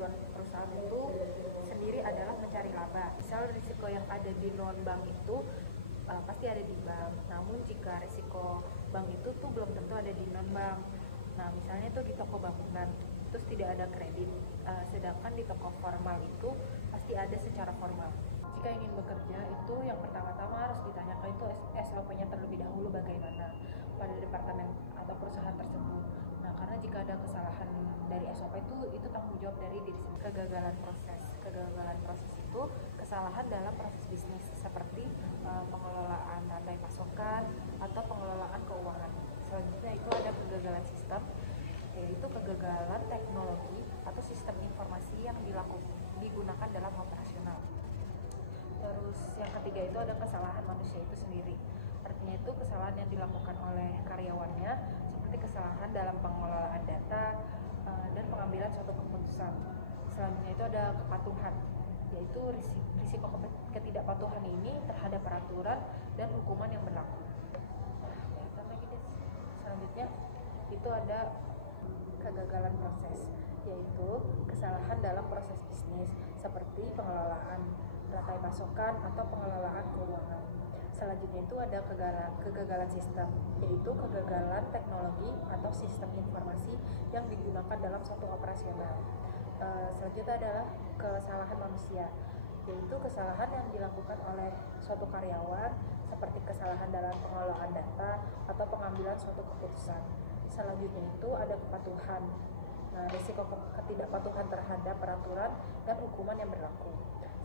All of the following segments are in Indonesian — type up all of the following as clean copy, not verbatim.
tujuan perusahaan itu sendiri adalah mencari laba. Misal risiko yang ada di non bank itu pasti ada di bank. Namun jika risiko bank itu tuh belum tentu ada di non bank. Nah, misalnya tuh di toko bangunan terus tidak ada kredit, sedangkan di toko formal itu pasti ada secara formal. Jika ingin bekerja itu yang pertama-tama harus ditanyakan itu SOP-nya terlebih dahulu bagaimana pada departemen atau perusahaan tersebut. Nah, karena jika ada kesalahan dari SOP itu tanggung jawab dari diri sendiri. Kegagalan proses itu kesalahan dalam proses bisnis seperti pengelolaan rantai pasokan atau pengelolaan keuangan. Selanjutnya itu ada kegagalan sistem, yaitu kegagalan teknologi atau sistem informasi yang digunakan dalam operasional. Terus yang ketiga itu ada kesalahan manusia itu sendiri. Artinya itu kesalahan yang dilakukan oleh karyawannya, seperti kesalahan dalam pengelolaan data dan pengambilan suatu keputusan. Selanjutnya itu ada kepatuhan, yaitu risiko ketidakpatuhan ini terhadap peraturan dan hukuman yang berlaku. Selanjutnya itu ada kegagalan proses, yaitu kesalahan dalam proses bisnis seperti pengelolaan rantai pasokan atau pengelolaan keuangan. Selanjutnya itu ada kegagalan sistem, yaitu kegagalan teknologi atau sistem informasi yang digunakan dalam suatu operasional. Selanjutnya adalah kesalahan manusia, yaitu kesalahan yang dilakukan oleh suatu karyawan seperti kesalahan dalam pengelolaan data atau pengambilan suatu keputusan. Selanjutnya itu ada kepatuhan. Nah, risiko ketidakpatuhan terhadap peraturan dan hukuman yang berlaku.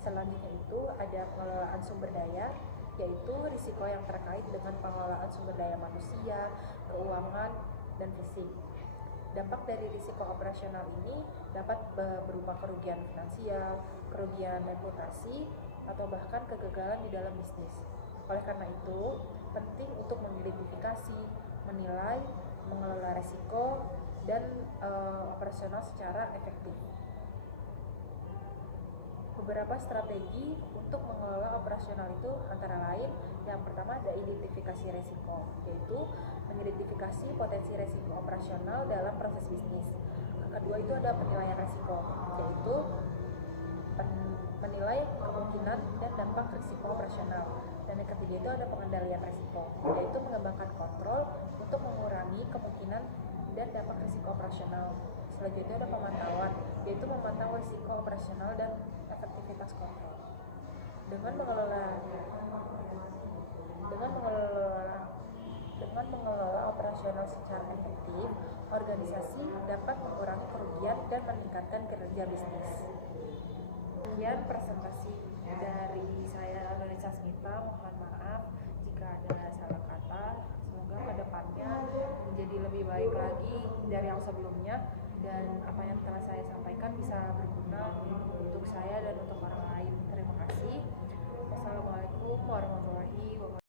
Selanjutnya itu ada pengelolaan sumber daya, yaitu risiko yang terkait dengan pengelolaan sumber daya manusia, keuangan, dan fisik. Dampak dari risiko operasional ini dapat berupa kerugian finansial, kerugian reputasi, atau bahkan kegagalan di dalam bisnis. Oleh karena itu, penting untuk mengidentifikasi, menilai, mengelola risiko, dan operasional secara efektif. Beberapa strategi untuk mengelola operasional itu antara lain, yang pertama ada identifikasi risiko, yaitu mengidentifikasi potensi risiko operasional dalam proses bisnis. Yang kedua itu ada penilaian risiko, yaitu menilai kemungkinan dan dampak risiko operasional. Dan yang ketiga itu ada pengendalian risiko, yaitu mengembangkan kontrol untuk mengurangi kemungkinan dan dampak risiko operasional. Selanjutnya ada pemantauan, yaitu memantau risiko operasional dan efektivitas kontrol. Dengan mengelola operasional secara efektif, organisasi dapat mengurangi kerugian dan meningkatkan kinerja bisnis. Sekian presentasi dari saya, Nurisa Smita. Mohon maaf jika ada salah kata. Semoga kedepannya menjadi lebih baik lagi dari yang sebelumnya, dan apa yang telah saya sampaikan bisa berguna untuk saya dan untuk orang lain. Terima kasih. Wassalamualaikum warahmatullahi wabarakatuh.